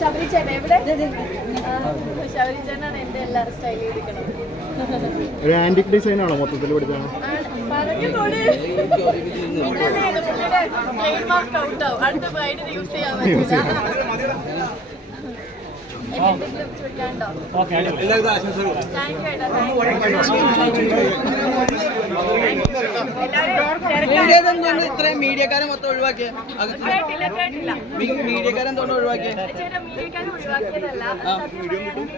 ശബരിച്ചേട്ടൻ എവിടെ? ശബരിച്ചേട്ടനാണ് എന്റെ എല്ലാ സ്റ്റൈൽ ചെയ്തിരിക്കുന്നത്. ഒരു ആന്റിക് ഡിസൈൻ ആണോ മൊത്തത്തിൽ പഠിച്ചാണ്? അടുത്ത ബ്രൈഡിന് യൂസ് ചെയ്യാൻ പറ്റില്ല. ഇത്രയും മീഡിയക്കാരെ മൊത്തം ഒഴിവാക്കിയ മീഡിയക്കാരെ എന്തുകൊണ്ട് ഒഴിവാക്കിയ? മീഡിയക്കാരെ ഒഴിവാക്കിയതല്ല,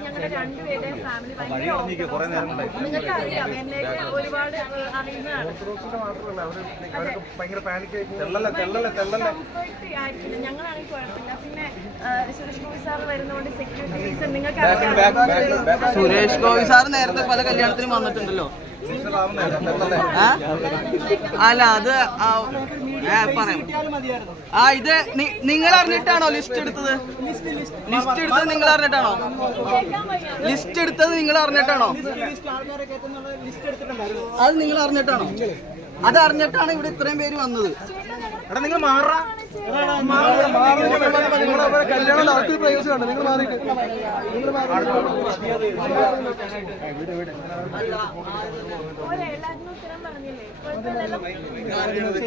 ഞങ്ങളുടെ രണ്ടുപേരുടെയും ഫാമിലി നിങ്ങൾക്ക് അറിയാം, എന്നെ ഒരുപാട് അറിയുന്നതാണ്. ആയിരിക്കില്ല, ഞങ്ങളാണെങ്കിൽ കുഴപ്പമില്ല. പിന്നെ സുരേഷ് ഗോപി സാർ വരുന്നതുകൊണ്ട് സെക്യൂരിറ്റി റീസൺ നിങ്ങൾക്ക് സുരേഷ് ഗോപി സാർ നേരത്തെ പല കല്യാണത്തിനും വന്നിട്ടുണ്ടല്ലോ. അല്ല അത് പറയാം. ഇത് നിങ്ങൾ അറിഞ്ഞിട്ടാണോ ലിസ്റ്റ് എടുത്തത്? ലിസ്റ്റ് എടുത്തത് നിങ്ങൾ അറിഞ്ഞിട്ടാണോ? ലിസ്റ്റ് എടുത്തത് നിങ്ങൾ അറിഞ്ഞിട്ടാണോ? അത് നിങ്ങൾ അറിഞ്ഞിട്ടാണോ? അത് അറിഞ്ഞിട്ടാണ് ഇവിടെ ഇത്രയും പേര് വന്നത്. നിങ്ങൾ മാറാ കല്യാണം നടത്തി പ്രയോജനമുണ്ട്. നിങ്ങൾ മാറിയിട്ട് ഞാൻ അറിയില്ല.